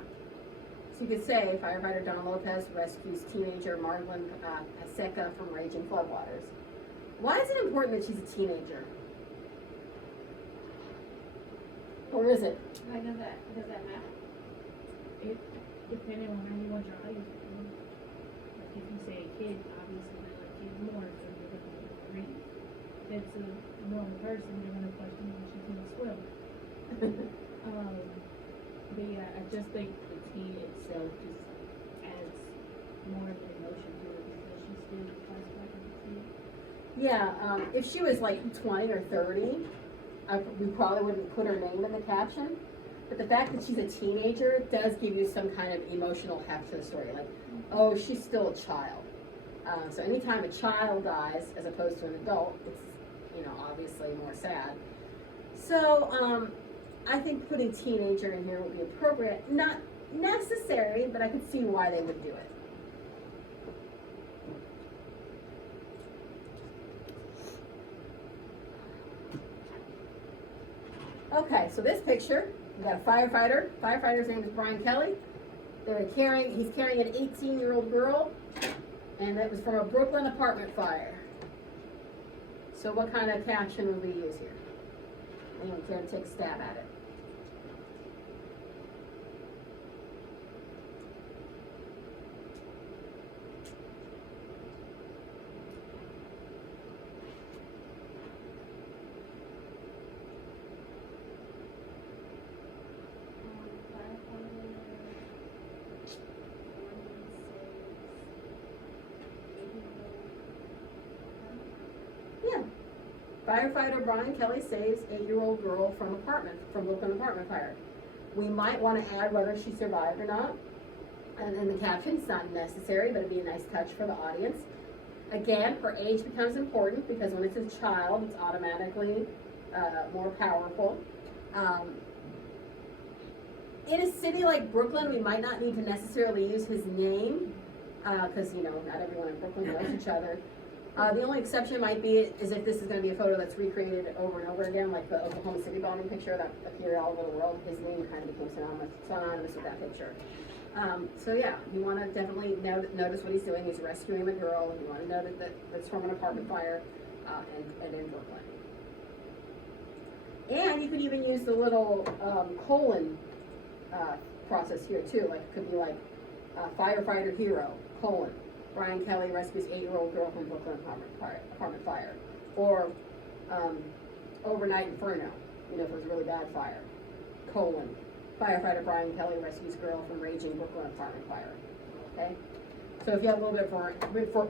So you could say firefighter Don Lopez rescues teenager Margolin Pesca from raging floodwaters. Why is it important that she's a teenager? Or is it? Why does that matter? It depending on how you want your audience to be. Like if you say a kid, obviously they like kids more, so they're looking to read. If it's a normal person, they're gonna question why she can't swim. But yeah, I just think the teen itself just adds more of an emotion to it because she's still classified as a teen. Yeah, if she was like 20 or 30, we probably wouldn't put her name in the caption. But the fact that she's a teenager does give you some kind of emotional heft to the story. Like, oh, she's still a child. So anytime a child dies, as opposed to an adult, it's, obviously more sad. So I think putting teenager in here would be appropriate. Not necessary, but I could see why they would do it. Okay, so this picture, we got a firefighter. Firefighter's name is Brian Kelly. He's carrying an 18-year-old girl, and that was from a Brooklyn apartment fire. So what kind of caption would we use here? Anyone care to take a stab at it? Yeah. Firefighter Brian Kelly saves 8-year-old girl from Brooklyn apartment fire. We might want to add whether she survived or not. And in the caption, it's not necessary, but it'd be a nice touch for the audience. Again, her age becomes important because when it's a child, it's automatically more powerful. In a city like Brooklyn, we might not need to necessarily use his name because, not everyone in Brooklyn knows each other. The only exception might be is if this is going to be a photo that's recreated over and over again, like the Oklahoma City bombing picture that appeared all over the world. His name kind of became synonymous with that picture. So yeah, you want to definitely notice what he's doing. He's rescuing the girl, and you want to notice that it's from an apartment fire and in Brooklyn. And you could even use the little colon process here too. Like it could be like firefighter hero, colon. Brian Kelly rescues 8-year-old girl from Brooklyn apartment fire. Or overnight inferno, if it was a really bad fire, colon. Firefighter Brian Kelly rescues girl from raging Brooklyn apartment fire. Okay? So if you have a little bit more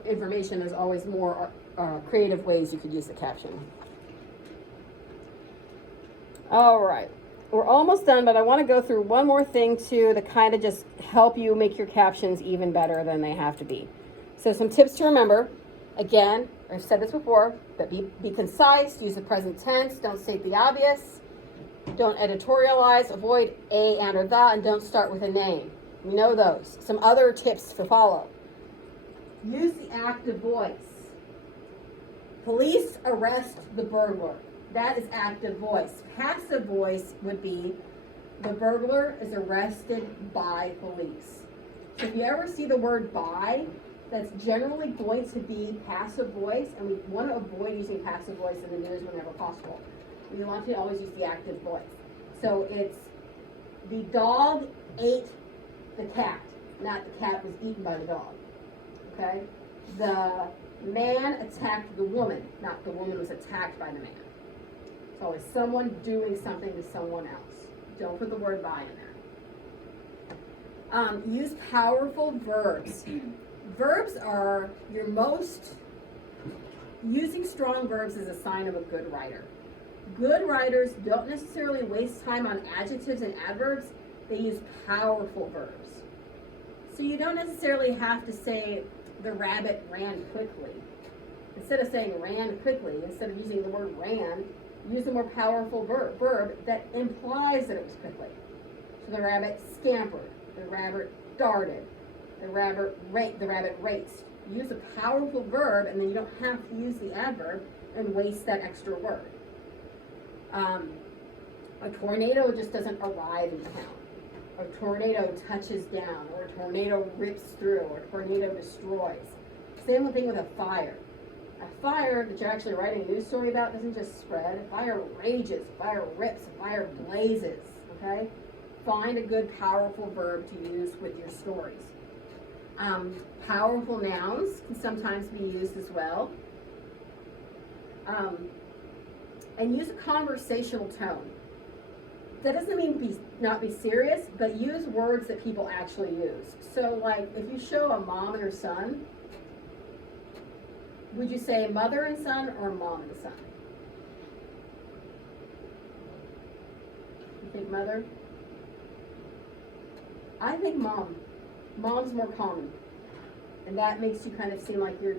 information, there's always more creative ways you could use the caption. All right. We're almost done, but I want to go through one more thing too to kind of just help you make your captions even better than they have to be. So some tips to remember. Again, I've said this before, but be concise, use the present tense, don't state the obvious, don't editorialize, avoid a and or the, and don't start with a name. You know those. Some other tips to follow. Use the active voice. Police arrest the burglar. That is active voice. Passive voice would be the burglar is arrested by police. So if you ever see the word by, that's generally going to be passive voice, and we want to avoid using passive voice in the news whenever possible. We want to always use the active voice. So it's the dog ate the cat, not the cat was eaten by the dog. Okay? The man attacked the woman, not the woman was attacked by the man. It's always someone doing something to someone else. Don't put the word by in there. Use powerful verbs. Verbs are using strong verbs is a sign of a good writer. Good writers don't necessarily waste time on adjectives and adverbs. They use powerful verbs. So you don't necessarily have to say the rabbit ran quickly. Instead of saying ran quickly, instead of using the word ran, use a more powerful verb that implies that it was quickly. So the rabbit scampered, the rabbit darted, the rabbit raced. Use a powerful verb, and then you don't have to use the adverb and waste that extra word. A tornado just doesn't arrive in town. A tornado touches down, or a tornado rips through, or a tornado destroys. Same thing with a fire. A fire that you're actually writing a news story about doesn't just spread. A fire rages, a fire rips, a fire blazes. Okay? Find a good, powerful verb to use with your stories. Powerful nouns can sometimes be used as well. And use a conversational tone. That doesn't mean not be serious, but use words that people actually use. So like if you show a mom and her son, would you say mother and son or mom and son? You think mother? I think mom. Mom's more common. And that makes you kind of seem like you're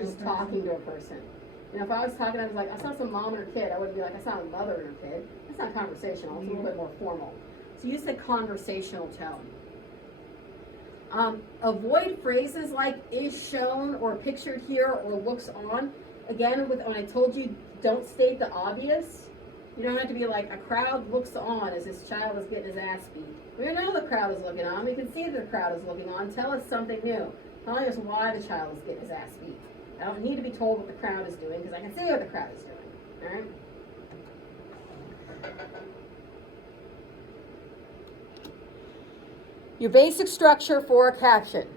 just talking to a person. If I was talking, I was like, I saw some mom and her kid. I wouldn't be like, I saw a mother and her kid. That's not conversational. It's a little bit more formal. So use the conversational tone. Avoid phrases like is shown or pictured here or looks on. Again, when I told you don't state the obvious, You don't have to be like, a crowd looks on as this child is getting his ass beat. We don't know the crowd is looking on. We can see that the crowd is looking on. Tell us something new. Telling us why the child is getting his ass beat. I don't need to be told what the crowd is doing because I can see what the crowd is doing. All right? Your basic structure for a caption.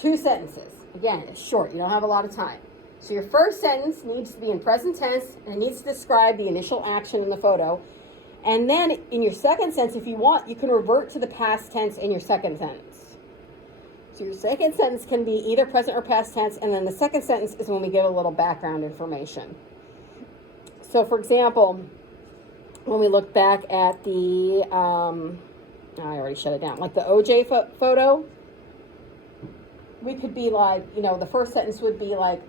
2 sentences. Again, it's short. You don't have a lot of time. So your first sentence needs to be in present tense and it needs to describe the initial action in the photo. And then in your second sentence, if you want, you can revert to the past tense in your second sentence. So your second sentence can be either present or past tense, and then the second sentence is when we give a little background information. So for example, when we look back at the, I already shut it down, like the OJ photo, we could be like, the first sentence would be like,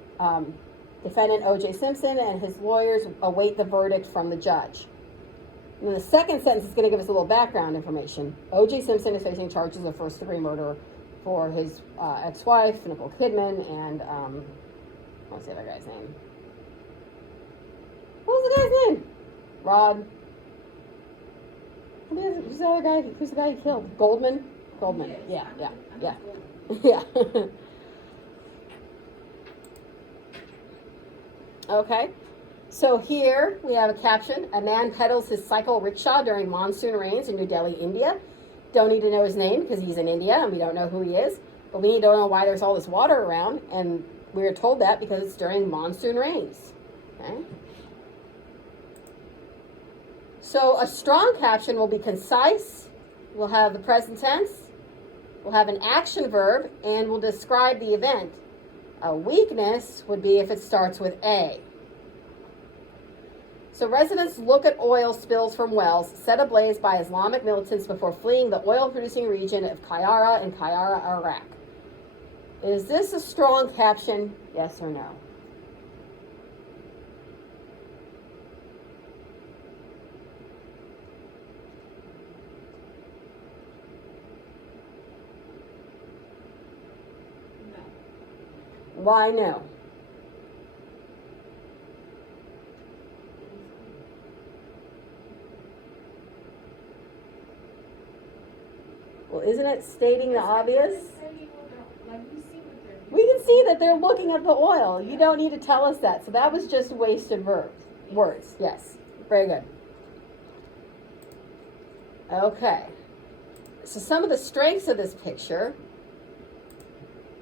defendant O.J. Simpson and his lawyers await the verdict from the judge. And then the second sentence is going to give us a little background information. O.J. Simpson is facing charges of first-degree murder for his ex-wife, Nicole Kidman, and what's the other guy's name? What was the guy's name? Rod. Who's the other guy? Who's the guy he killed? Goldman? Goldman. Yeah. Yeah. Okay, so here we have a caption. A man pedals his cycle rickshaw during monsoon rains in New Delhi, India. Don't need to know his name because he's in India and we don't know who he is. But we need to know why there's all this water around. And we are told that because it's during monsoon rains. Okay. So a strong caption will be concise. We'll have the present tense. We'll have an action verb and we'll describe the event. A weakness would be if it starts with A. So residents look at oil spills from wells set ablaze by Islamic militants before fleeing the oil-producing region of Qayyarah in Qayyarah, Iraq. Is this a strong caption? Yes or no? Why no? Well, isn't it stating the obvious? We can see that they're looking at the oil. You don't need to tell us that. So that was just wasted words. Yes. Very good. Okay. So some of the strengths of this picture.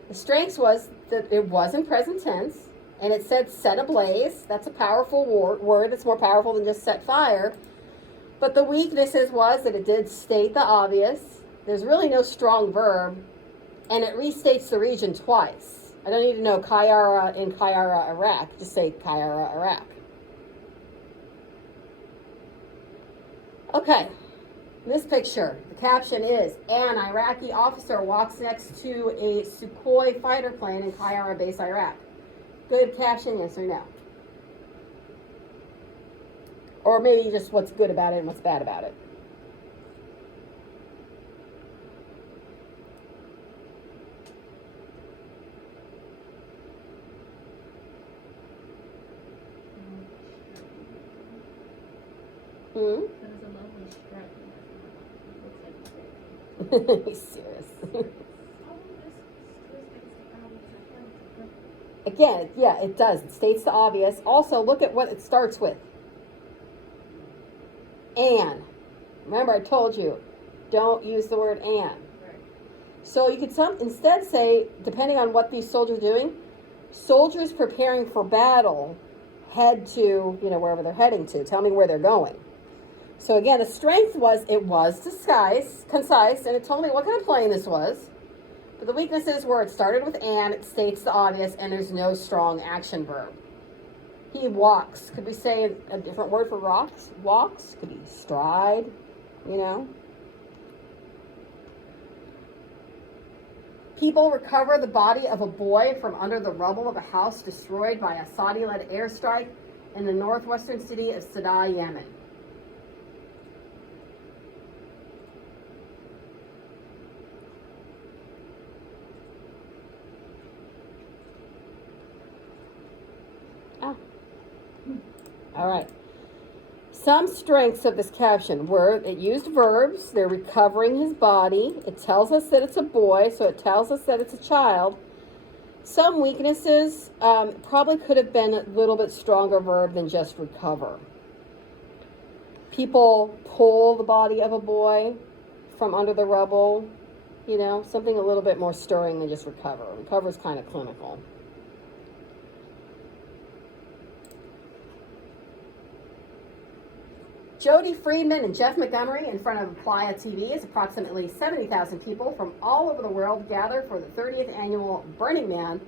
The strengths was that it was in present tense, and it said set ablaze. That's a powerful word that's more powerful than just set fire. But the weaknesses was that it did state the obvious. There's really no strong verb, and it restates the region twice. I don't need to know Qayyarah in Qayyarah, Iraq. Just say Qayyarah, Iraq. Okay. This picture, the caption is, an Iraqi officer walks next to a Sukhoi fighter plane in Qayyarah base, Iraq. Good caption, yes or no? Or maybe just what's good about it and what's bad about it. He's serious. Again, yeah, it does. It states the obvious. Also, look at what it starts with. And. Remember, I told you, don't use the word and. Right. So you could instead say, depending on what these soldiers are doing, soldiers preparing for battle head to, wherever they're heading to. Tell me where they're going. So again, the strength was it was concise, and it told me what kind of plane this was. But the weaknesses were it started with and, it states the obvious, and there's no strong action verb. He walks. Could we say a different word for walks? Walks. Could be stride, People recover the body of a boy from under the rubble of a house destroyed by a Saudi-led airstrike in the northwestern city of Sadr, Yemen. All right. Some strengths of this caption were it used verbs, they're recovering his body, it tells us that it's a boy, so it tells us that it's a child. Some weaknesses probably could have been a little bit stronger verb than just recover. People pull the body of a boy from under the rubble, you know, something a little bit more stirring than just recover. Recover is kind of clinical. Jody Friedman and Jeff Montgomery in front of Playa TV as approximately 70,000 people from all over the world gather for the 30th annual Burning Man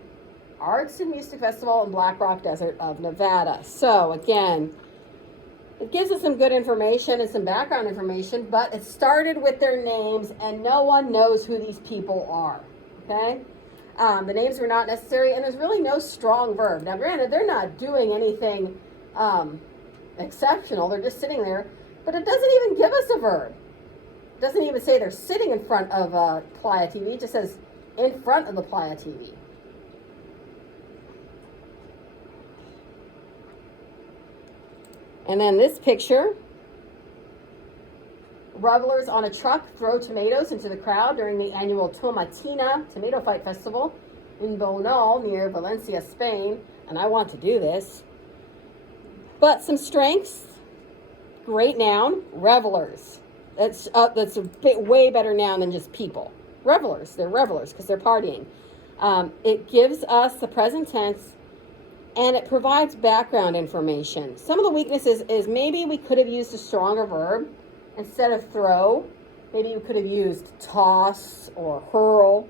Arts and Music Festival in Black Rock Desert of Nevada. So again, it gives us some good information and some background information, but it started with their names and no one knows who these people are, okay? The names were not necessary and there's really no strong verb. Now granted, they're not doing anything exceptional, they're just sitting there, but it doesn't even give us a verb. It doesn't even say they're sitting in front of Playa TV, it just says in front of the Playa TV. And then this picture, revelers on a truck throw tomatoes into the crowd during the annual Tomatina Tomato Fight Festival in Bonal near Valencia, Spain, and I want to do this. But some strengths, great noun, revelers. That's a way better noun than just people. Revelers, they're revelers because they're partying. It gives us the present tense and it provides background information. Some of the weaknesses is maybe we could have used a stronger verb instead of throw. Maybe you could have used toss or hurl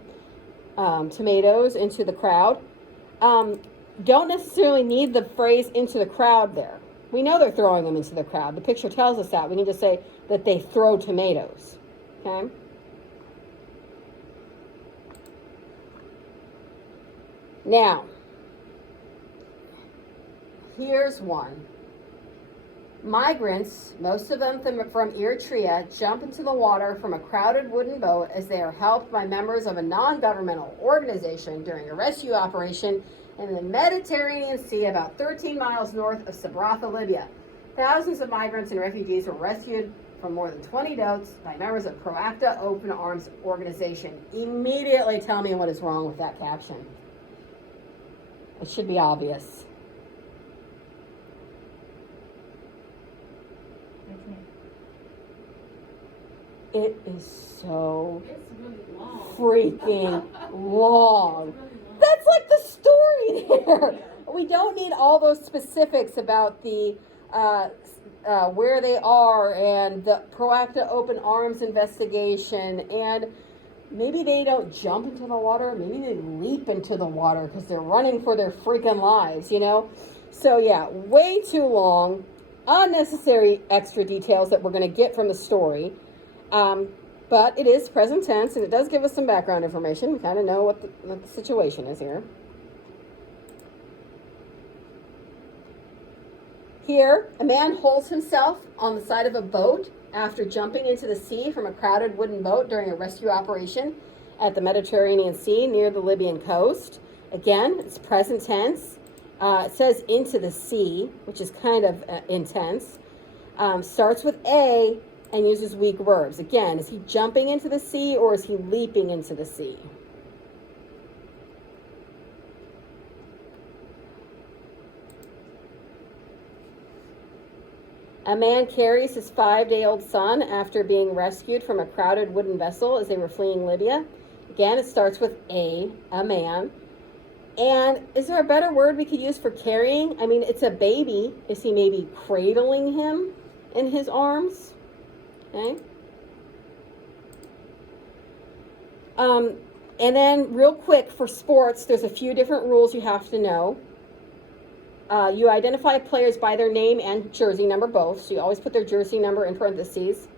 tomatoes into the crowd. Don't necessarily need the phrase into the crowd there. We know they're throwing them into the crowd. The picture tells us that. We need to say that they throw tomatoes. Okay? Now, here's one. Migrants, most of them from Eritrea, jump into the water from a crowded wooden boat as they are helped by members of a non-governmental organization during a rescue operation in the Mediterranean Sea about 13 miles north of Sabratha, Libya. Thousands of migrants and refugees were rescued from more than 20 boats by members of Proacta Open Arms Organization. Immediately tell me what is wrong with that caption. It should be obvious. It is so freaking long. That's like the story there. We don't need all those specifics about the where they are and the Proacta Open Arms investigation, and maybe they don't jump into the water, maybe they leap into the water because they're running for their freaking lives, you know? So yeah, way too long, unnecessary extra details that we're going to get from the story. But it is present tense, and it does give us some background information. We kind of know what the situation is here. Here, a man holds himself on the side of a boat after jumping into the sea from a crowded wooden boat during a rescue operation at the Mediterranean Sea near the Libyan coast. Again, it's present tense. It says into the sea, which is kind of intense. Starts with A and uses weak verbs. Again, is he jumping into the sea or is he leaping into the sea? A man carries his 5-day-old son after being rescued from a crowded wooden vessel as they were fleeing Libya. Again, it starts with a man. And is there a better word we could use for carrying? I mean, it's a baby. Is he maybe cradling him in his arms? Okay. And then real quick for sports, there's a few different rules you have to know. You identify players by their name and jersey number both, so you always put their jersey number in parentheses.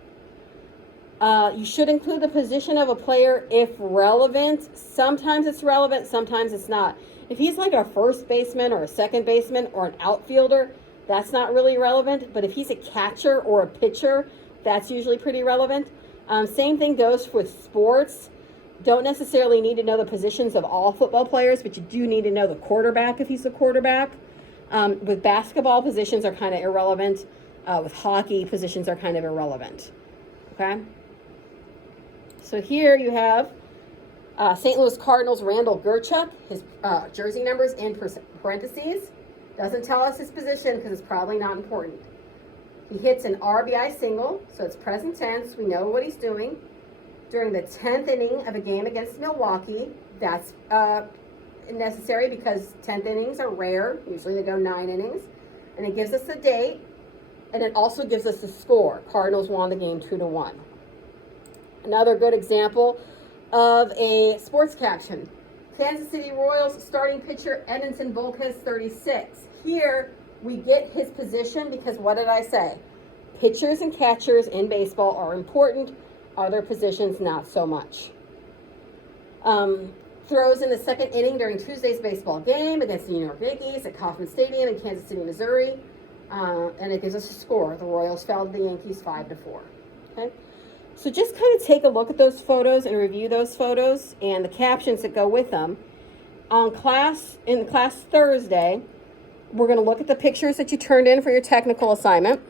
You should include the position of a player if relevant. Sometimes it's relevant, sometimes it's not. If he's like a first baseman or a second baseman or an outfielder, that's not really relevant. But if he's a catcher or a pitcher, that's usually pretty relevant. Same thing goes with sports. Don't necessarily need to know the positions of all football players, but you do need to know the quarterback if he's a quarterback. With basketball, positions are kind of irrelevant. With hockey, positions are kind of irrelevant. Okay? So here you have St. Louis Cardinals Randall Gerchuk, his jersey numbers in parentheses. Doesn't tell us his position because it's probably not important. He hits an RBI single, so it's present tense. We know what he's doing. During the 10th inning of a game against Milwaukee, that's necessary because 10th innings are rare. Usually they go 9 innings. And it gives us the date, and it also gives us the score. Cardinals won the game 2-1. Another good example of a sports caption. Kansas City Royals starting pitcher Edinson Volquez, 36. Here we get his position because what did I say? Pitchers and catchers in baseball are important. Other positions, not so much. Throws in the second inning during Tuesday's baseball game against the New York Yankees at Kauffman Stadium in Kansas City, Missouri. And it gives us a score. The Royals fell to the Yankees 5-4. Okay? So just kind of take a look at those photos and review those photos and the captions that go with them. In class Thursday, we're going to look at the pictures that you turned in for your technical assignment.